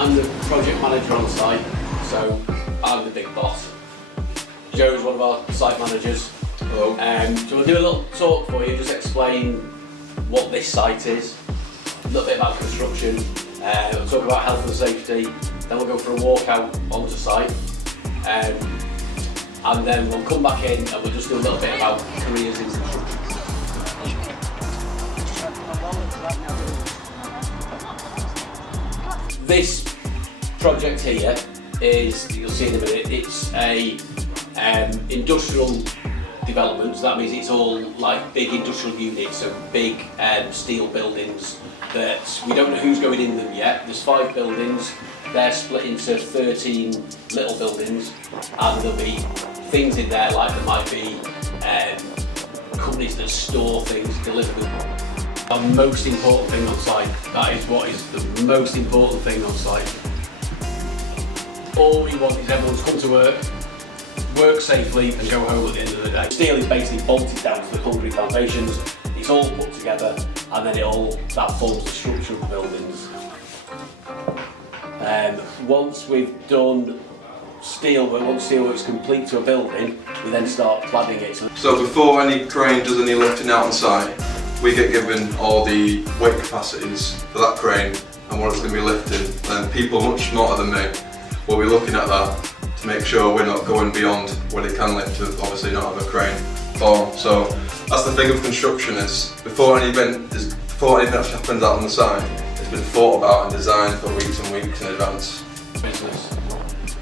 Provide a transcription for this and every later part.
I'm the project manager on site, so I'm the big boss. Joe's one of our site managers. Hello. So we'll do a little talk for you, just explain what this site is, a little bit about construction, we'll talk about health and safety, then we'll go for a walk out onto site, and then we'll come back in and we'll just do a little bit about careers in construction. This project here is, you'll see in a minute, it's a industrial development, so that means it's all like big industrial units, so big steel buildings that we don't know who's going in them yet. There's 5 buildings, they're split into 13 little buildings, and there'll be things in there like there might be companies that store things, deliver them. Our most important thing on site, that is what is the most important thing on site. All we want is everyone to come to work safely and go home at the end of the day. Steel is basically bolted down to the concrete foundations, it's all put together, and then that forms the structure of the buildings. Once we've done steel work's complete to a building, we then start cladding it. So before any crane does any lifting out on site, we get given all the weight capacities for that crane and what it's going to be lifting. And people much smarter than me will be looking at that to make sure we're not going beyond what it can lift to obviously not have a crane form. So that's the thing of construction, is before anything actually happens out on the site, it's been thought about and designed for weeks and weeks in advance. Business.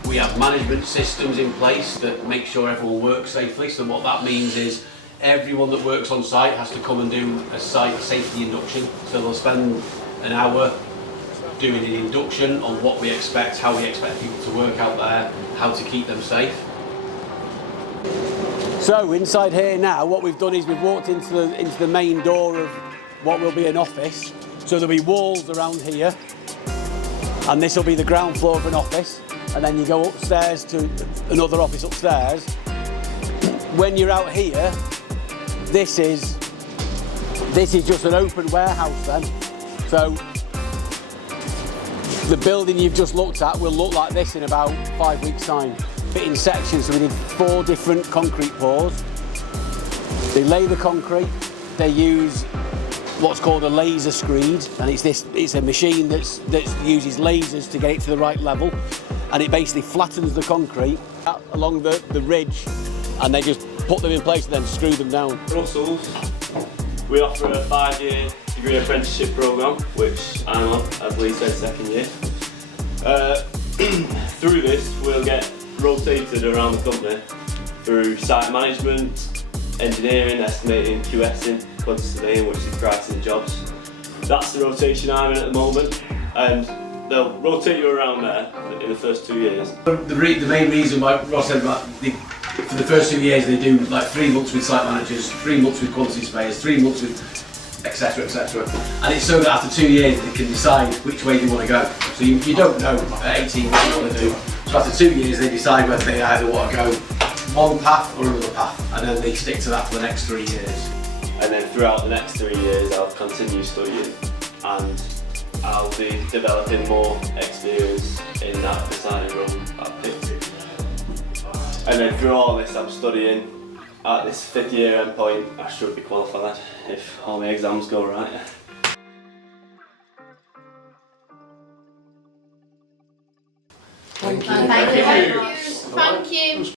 We have management systems in place that make sure everyone works safely, so what that means is everyone that works on site has to come and do a site safety induction, so they'll spend an hour doing an induction on what we expect, how we expect people to work out there, how to keep them safe. So inside here now, what we've done is we've walked into the main door of what will be an office. So there'll be walls around here, and this will be the ground floor of an office, and then you go upstairs to another office upstairs. When you're out here, this is just an open warehouse then. So the building you've just looked at will look like this in about 5 weeks' time. Fit in sections, so we did 4 different concrete pours. They lay the concrete, they use what's called a laser screed, and it's a machine that uses lasers to get it to the right level, and it basically flattens the concrete along the ridge, and they just put them in place and then screw them down. Russell's, we offer a 5-year degree apprenticeship programme, which I'm on, as Lee said, 2nd year. Through this, we'll get rotated around the company through site management, engineering, estimating, QSing, quantity surveying, which is pricing jobs. That's the rotation I'm in at the moment, and they'll rotate you around there in the first 2 years. The main reason why Ross said about for the first 2 years they do like 3 months with site managers, 3 months with quantity surveyors, 3 months with etc, etc, and it's so that after 2 years they can decide which way they want to go. So you don't know at 18 what you want to do. So after 2 years they decide whether they either want to go one path or another path, and then they stick to that for the next 3 years. And then throughout the next 3 years I'll continue studying, and I'll be developing more experience in that design role I've picked. And then through all this I'm studying. At this 5th year end point, I should be qualified if all my exams go right. Thank you. Thank you.